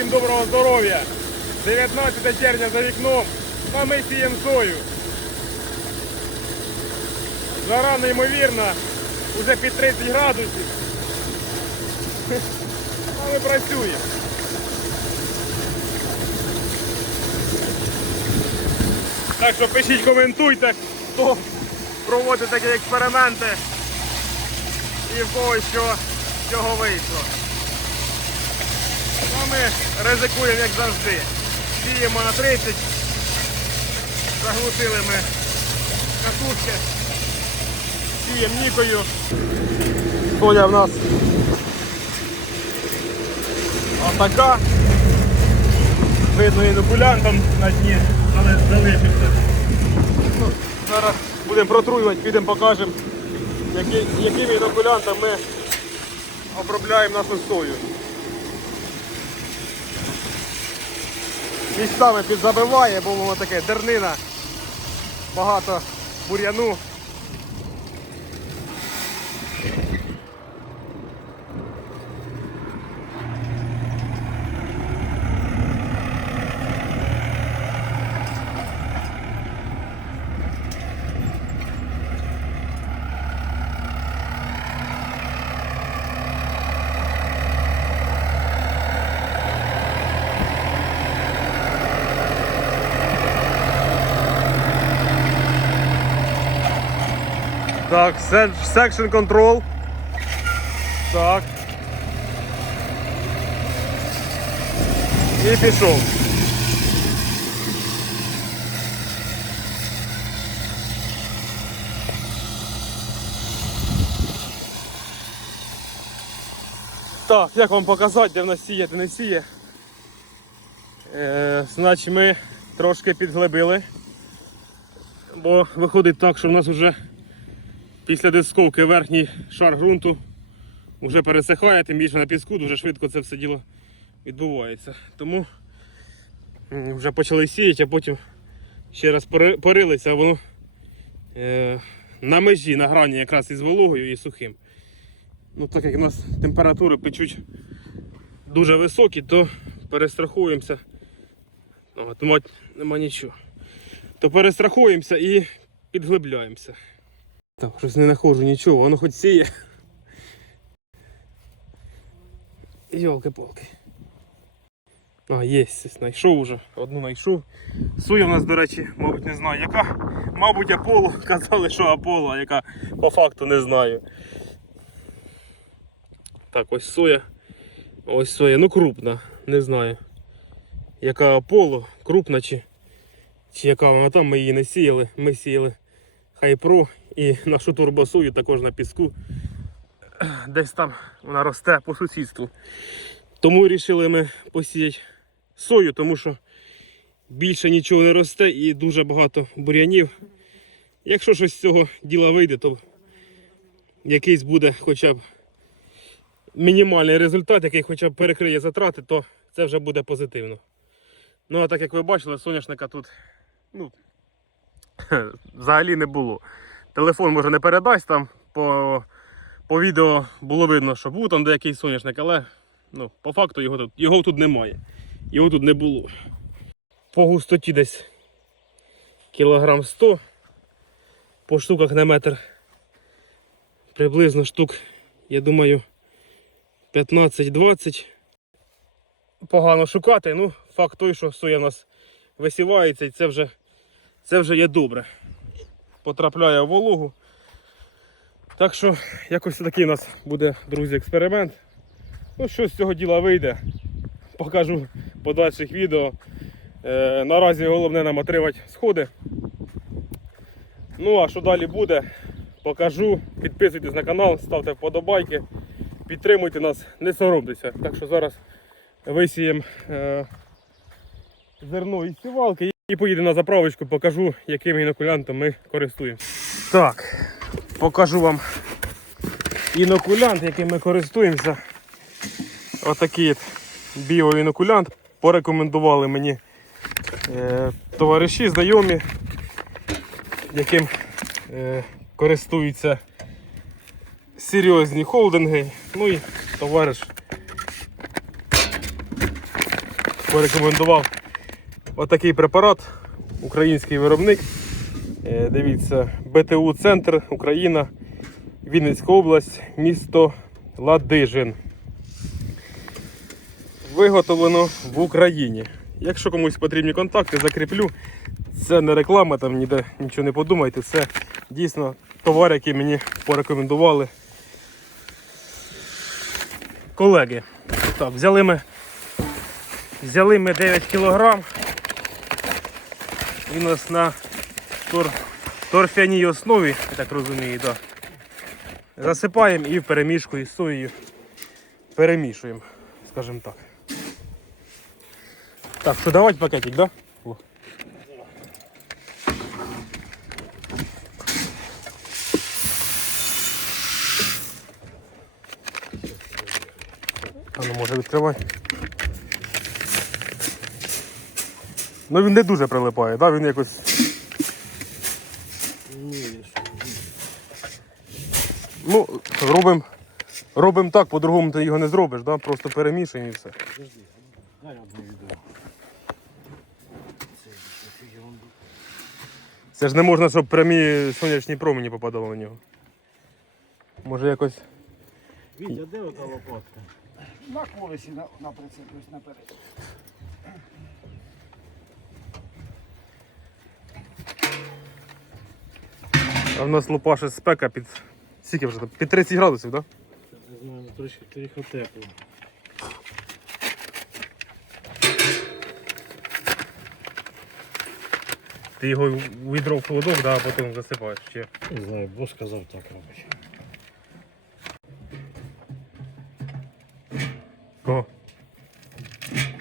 всім доброго здоров'я. 19 червня за вікном, а ми сіємо сою. Жара неймовірна, уже під 30 градусів. А ми працюємо. Так що пишіть, коментуйте, хто проводить такі експерименти і в кого що з цього вийшло. Ми ризикуємо, як завжди. Сіємо на 30. Заглушили ми катушки. Сіємо нікою. Соня в нас отака. Видно інокулянтом на дні, але залишився. Ну, зараз будемо протруювати, підемо покажемо, яким інокулянтом ми обробляємо нашу сою. Місцями підзабиває, бо воно таке дернина, багато бур'яну. Так, се- section control. Так. І пішов. Так, як вам показати, де в нас сіє, де не сіє. Е, значить ми трошки підглибили. Бо виходить так, що в нас вже Після дисковки верхній шар ґрунту вже пересихає, тим більше на піску дуже швидко це все діло відбувається. Тому вже почали сіяти, а потім ще раз пори- порилися, а воно е, на межі, на грані якраз із вологою і сухим. Ну, Так як у нас температури печуть дуже високі, то перестрахуємося. О, нема нічого. То перестрахуємося і підглибляємося. Так, щось не знаходжу нічого, воно хоч сіє. Йолки-палки. А, є, знайшов уже. Одну знайшов. Суя в нас, до речі, мабуть, не знаю яка. Мабуть, Аполло. Казали, що Аполло, а яка по факту не знаю. Так, ось соя. Ось соя, ну крупна, не знаю. Яка Аполло, крупна чи, чи яка вона там, ми її не сіяли. Ми сіяли Хайпро і нашу турбосую також на піску. Десь там вона росте по сусідству. Тому вирішили ми посіяти сою, тому що більше нічого не росте і дуже багато бур'янів. Якщо щось з цього діла вийде, то якийсь буде хоча б мінімальний результат, який хоча б перекриє затрати, то це вже буде позитивно. Ну а так як ви бачили, соняшника тут ну, взагалі не було. Телефон може не передасть там по, по відео було видно, що був там деякий соняшник, але ну, по факту його тут, його тут немає. Його тут не було. По густоті десь кілограм 100, по штуках на метр приблизно штук, я думаю, 15-20. Погано шукати, ну факт той, що соя у нас висівається і це вже, це вже є добре потрапляє в вологу. Так що якось такий у нас буде, друзі, експеримент. Ну, що з цього діла вийде, покажу подальших відео. Е, наразі головне нам отримати сходи. Ну а що далі буде, покажу. Підписуйтесь на канал, ставте вподобайки, підтримуйте нас, не соромтеся. Так що зараз висіємо е, зерно із сівалки і поїдемо на заправочку, покажу, яким інокулянтом ми користуємося. Так, покажу вам інокулянт, яким ми користуємося. Отакий от біоінокулянт. Порекомендували мені е, товариші, знайомі, яким е, користуються серйозні холдинги. Ну і товариш порекомендував отакий препарат, український виробник. Е, Дивіться, БТУ Центр, Україна, Вінницька область, місто Ладижин. Виготовлено в Україні. Якщо комусь потрібні контакти, закріплю. Це не реклама, там ніде нічого не подумайте. Це дійсно товар, який мені порекомендували колеги. Так, взяли ми, взяли ми 9 кілограм. Він у нас на тор, торфяній основі, я так розумію, да. Засипаємо і в перемішку із соєю перемішуємо, скажімо так. Так, що давати пакетик, да? О. А ну може відкривай. Ну він не дуже прилипає, да? він якось. Ну, робимо робим так, по-другому ти його не зробиш, да? просто перемішуємо і все. Дай одне відео. Це ж не можна, щоб прямі сонячні промені попадали на нього. Може якось. Вітя, де ота лопатка? На колесі на, на прицепі, ось наперед. А в нас лупаше спека під. Скільки вже там? Під 30 градусів, так? Не знаю, ну, трошки трохи тепло. Ти його у відро в холодок, да, а потім засипаєш. Чи... Не знаю, бо сказав так робить. Кого?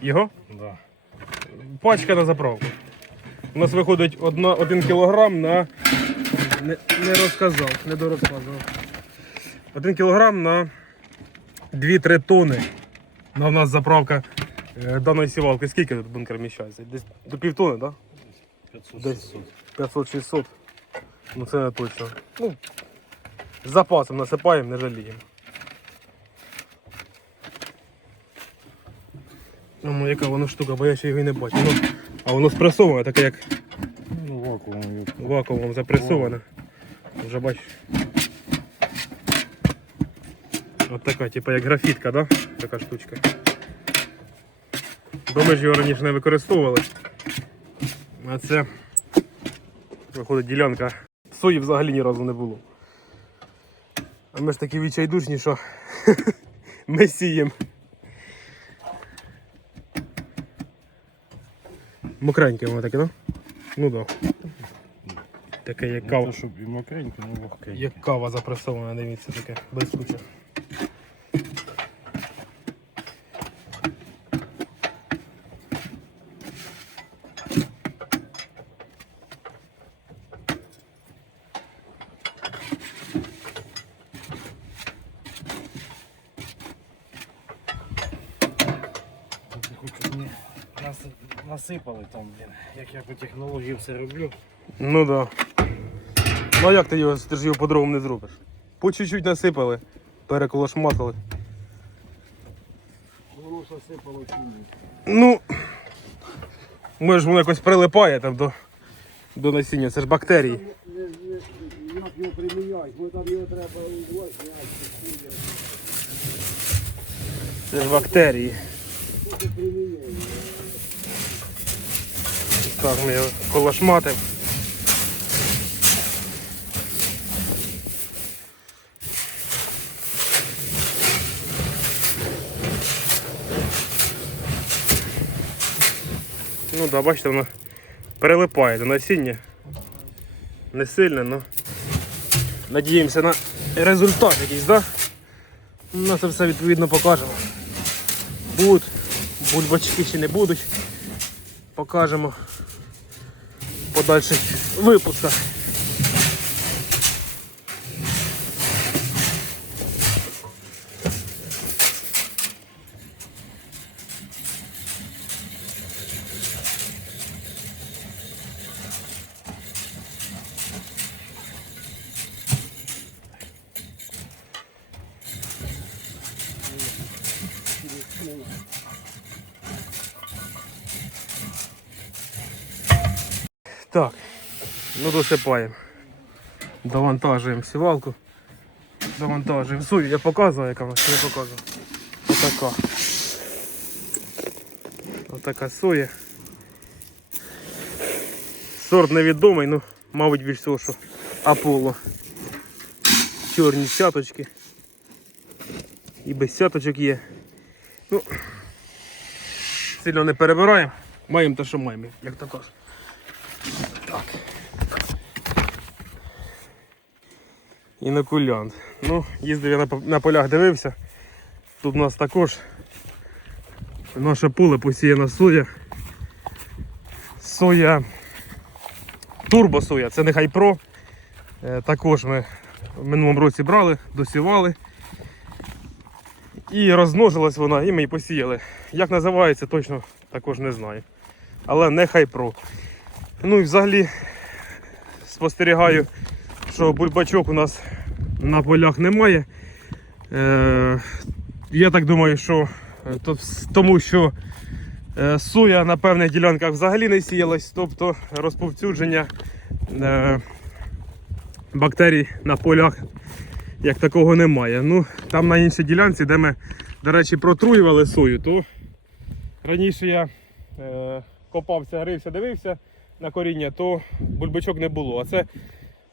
Його? Да. Пачка на заправку. У нас виходить 1 кілограм на. Не, не розказав, не дорозказував. 1 кілограм на 2-3 тони. На у нас заправка е, даної сівалки. Скільки тут бункер вміщається? Десь до півтони, так? 500 Десь. 600. 500-600. Ну це не точно. Ну, з запасом насипаємо, не жаліємо. Ну, яка воно штука, бо я ще його і не бачу. Ну, а воно спресоване, таке як Ну, вакуум. вакуумом запресоване. Вже бачиш. От така, типу як графітка, да? Така штучка. Бо ми його раніше не використовували. А це виходить ділянка. Сої взагалі ні разу не було. А ми ж такі відчайдушні, що ми сіємо. Мокреньке воно таке, да? Ну так. Да. Таке як Не кава. то, щоб і мокренько, але вогке. Як кава запресована, дивіться, таке блискуче. Насипали там, блін. Як я по технології все роблю. Ну да. Ну а як ти його, ти ж його по-другому не зробиш? По чуть-чуть насипали, переколошматили. Ну, може ж воно якось прилипає там до, до насіння, це ж бактерії. Як його приміняти, бо там його треба Це ж бактерії. Так, ми його колошматимо. Ну да, бачите, воно прилипає до насіння. Не сильно, але надіємося на результат якийсь, так? Да? Ну, це все відповідно покажемо. Будуть, бульбачки чи не будуть. Покажемо в подальших випусках. Так, ну досипаємо. Довантажуємо сівалку. Довантажуємо. Сую, я показував, яка вона не показував. Отака. Отака соя. Сорт невідомий, ну, мабуть, більш всього, що Аполло. Чорні сяточки. І без сяточок є. Ну, сильно не перебираємо. Маємо те, що маємо, як то кажуть. Інокулянт. Ну, їздив я на, на полях, дивився. Тут у нас також наше поле посіяна соя. Соя. Турбосоя, це не хайпро. Е, Також ми в минулому році брали, досівали. І розмножилась вона, і ми її посіяли. Як називається, точно також не знаю. Але не хайпро. Ну і взагалі спостерігаю, що бульбачок у нас на полях немає. Е, я так думаю, що е, тому що е, соя на певних ділянках взагалі не сіялась, тобто розповсюдження бактерій на полях як такого немає. Ну, там на іншій ділянці, де ми, до речі, протруювали сою, то раніше я копався, грився, дивився на коріння, то бульбачок не було. А це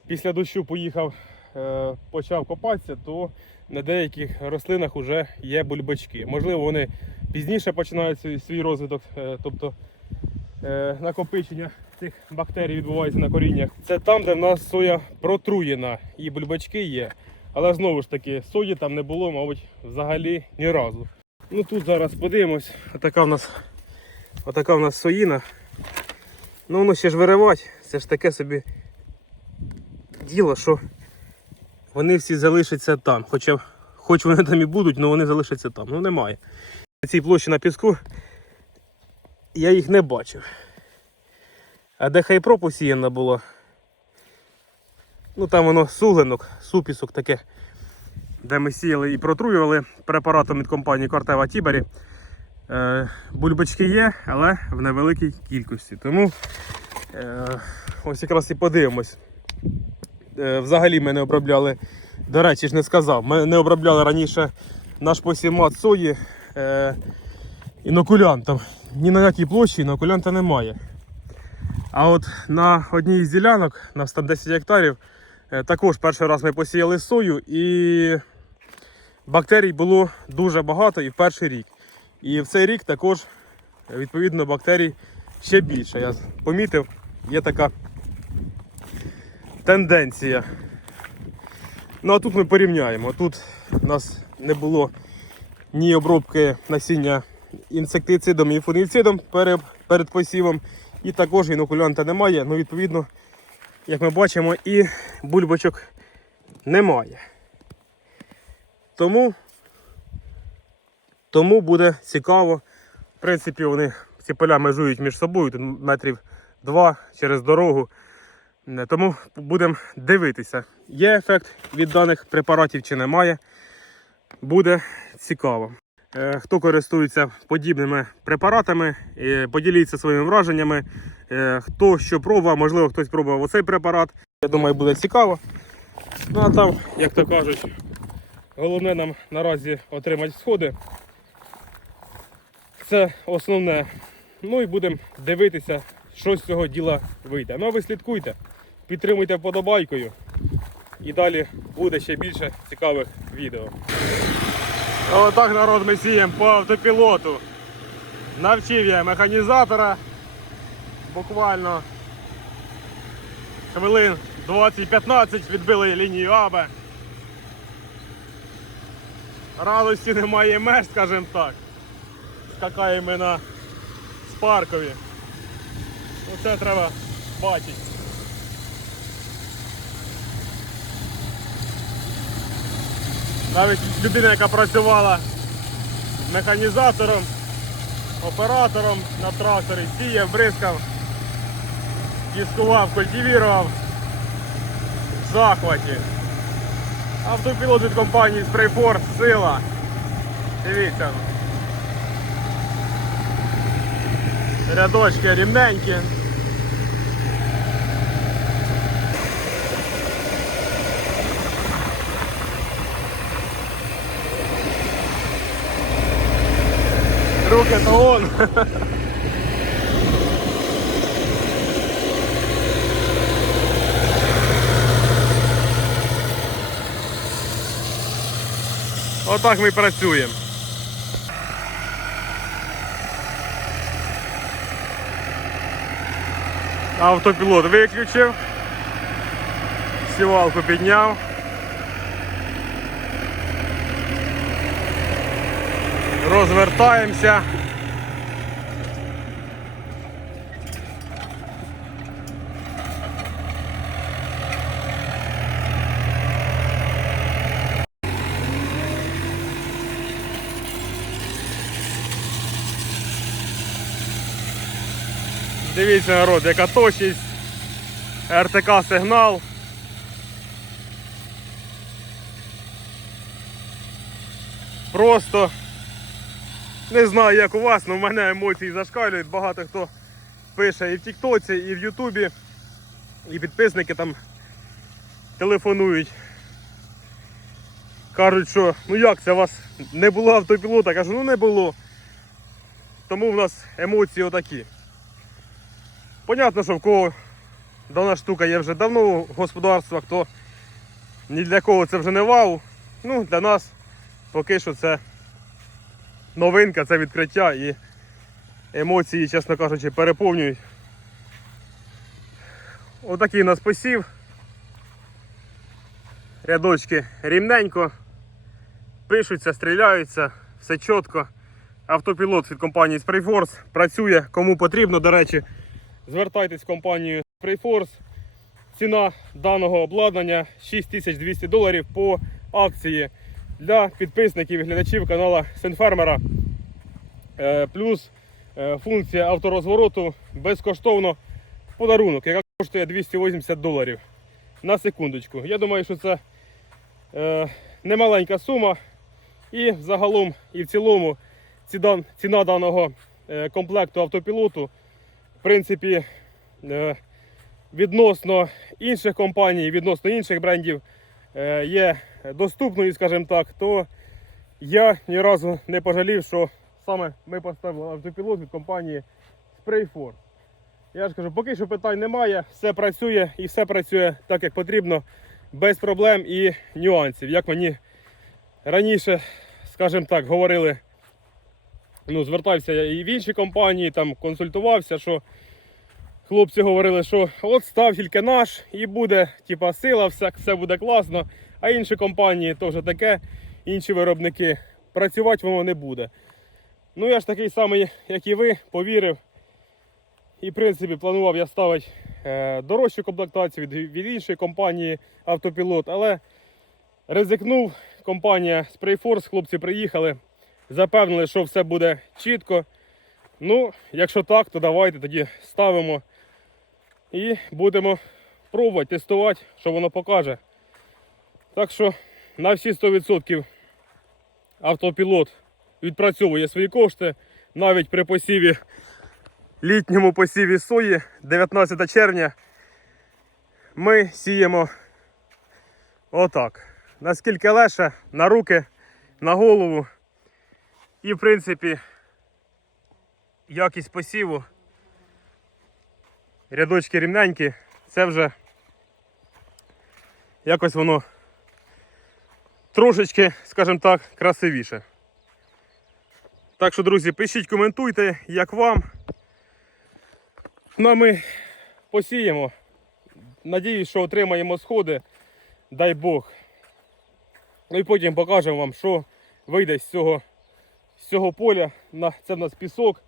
після дощу поїхав, е, почав копатися, то на деяких рослинах вже є бульбачки. Можливо, вони пізніше починають свій, розвиток, е, тобто е, накопичення цих бактерій відбувається на коріннях. Це там, де в нас соя протруєна і бульбачки є. Але знову ж таки, сої там не було, мабуть, взагалі ні разу. Ну тут зараз подивимось, отака в нас, отака в нас соїна. Ну воно ще ж виривати, це ж таке собі діло, що вони всі залишаться там. Хоча хоч вони там і будуть, але вони залишаться там. Ну немає. На цій площі на піску я їх не бачив. А де хайпро посіяно було, ну там воно суглинок, супісок таке, де ми сіяли і протруювали препаратом від компанії Кортева Тібері. Бульбачки є, але в невеликій кількості. Тому е, ось якраз і подивимось. Е, взагалі ми не обробляли, до речі, ж не сказав, ми не обробляли раніше наш посімат сої е, інокулянтом. Ні на якій площі інокулянта немає. А от на одній із ділянок, на 110 гектарів, е, також перший раз ми посіяли сою і бактерій було дуже багато і в перший рік. І в цей рік також, відповідно, бактерій ще більше. Я помітив, є така тенденція. Ну а тут ми порівняємо. Тут у нас не було ні обробки насіння інсектицидом і фунгіцидом перед, посівом. І також інокулянта немає. Ну, відповідно, як ми бачимо, і бульбочок немає. Тому, тому буде цікаво. В принципі, вони ці поля межують між собою, тут метрів два через дорогу. Не, Тому будемо дивитися, є ефект від даних препаратів чи немає. Буде цікаво. Е, Хто користується подібними препаратами, е, поділіться своїми враженнями. Е, Хто що пробував, можливо, хтось пробував оцей препарат. Я думаю, буде цікаво. Ну а там, як то кажуть, головне нам наразі отримати сходи. Це основне. Ну і будемо дивитися, що з цього діла вийде. Ну а ви слідкуйте, підтримуйте вподобайкою. І далі буде ще більше цікавих відео. Отак народ ми сіємо по автопілоту. Навчив я механізатора буквально хвилин 20-15 відбили лінію АБ. Радості немає меж, скажімо так. Скакаємо ми на спаркові. Оце треба бачити. Навіть людина, яка працювала механізатором, оператором на тракторі, сіяв, бризкав, дискував, культивірував в захваті. Автопілот від компанії Sprayforce сила. Дивіться. Рядочки рівненькі. Руки то он. Отак ми працюємо. Автопілот виключив. Сівалку підняв. Розвертаємося. Дивіться, народ, яка точність. РТК сигнал. Просто не знаю, як у вас, але в мене емоції зашкалюють. Багато хто пише і в Тіктоці, і в Ютубі, і підписники там телефонують. Кажуть, що ну як це у вас не було автопілота? Кажу, ну не було. Тому в нас емоції отакі. Понятно, що в кого дана штука є вже давно в господарствах, то ні для кого це вже не вау. Ну, для нас поки що це новинка, це відкриття і емоції, чесно кажучи, переповнюють. Отакий нас посів. Рядочки рівненько, пишуться, стріляються, все чітко. Автопілот від компанії Sprayforce працює, кому потрібно, до речі, звертайтесь в компанію Sprayforce. Ціна даного обладнання 6200 доларів по акції для підписників і глядачів канала Сенфермера. Е, Плюс е, функція авторозвороту безкоштовно подарунок, яка коштує 280 доларів. На секундочку. Я думаю, що це е, немаленька сума. І загалом, і в цілому ціна, даного комплекту автопілоту, принципі, е, відносно інших компаній, відносно інших брендів е, є доступною, скажімо так, то я ні разу не пожалів, що саме ми поставили автопілот від компанії Sprayforce. Я ж кажу, поки що питань немає, все працює і все працює так, як потрібно, без проблем і нюансів. Як мені раніше, скажімо так, говорили, ну, звертався і в інші компанії, там консультувався, що хлопці говорили, що от став тільки наш і буде типа, сила, все, все буде класно. А інші компанії теж таке, інші виробники. Працювати воно не буде. Ну я ж такий самий, як і ви, повірив. І в принципі планував я ставити е, дорожчу комплектацію від, від іншої компанії автопілот, але ризикнув. Компанія Sprayforce, хлопці приїхали, запевнили, що все буде чітко. Ну, якщо так, то давайте тоді ставимо і будемо пробувати, тестувати, що воно покаже. Так що на всі 100% автопілот відпрацьовує свої кошти навіть при посіві літньому посіві сої 19 червня ми сіємо отак. Наскільки легше, на руки, на голову. І в принципі якість посіву. Рядочки рівненькі, це вже якось воно трошечки, скажімо так, красивіше. Так що, друзі, пишіть, коментуйте, як вам. Ну а ми посіємо. Надіюсь, що отримаємо сходи, дай Бог. Ну і потім покажемо вам, що вийде з цього, з цього поля. На- Це в нас пісок.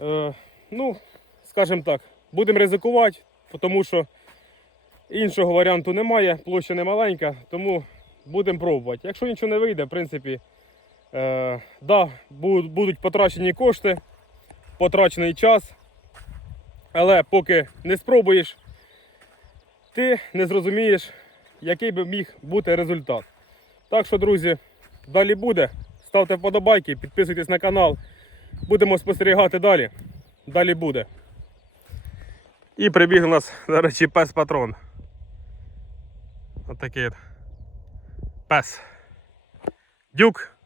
Е, ну, скажімо так, будемо ризикувати, тому що іншого варіанту немає, площа не маленька, тому будемо пробувати. Якщо нічого не вийде, в принципі, е, да, будуть потрачені кошти, потрачений час. Але поки не спробуєш, ти не зрозумієш, який би міг бути результат. Так що, друзі, далі буде. Ставте вподобайки, підписуйтесь на канал. Будемо спостерігати далі. Далі буде. І прибіг у нас, до речі, пес патрон. Отакий от пес. Дюк.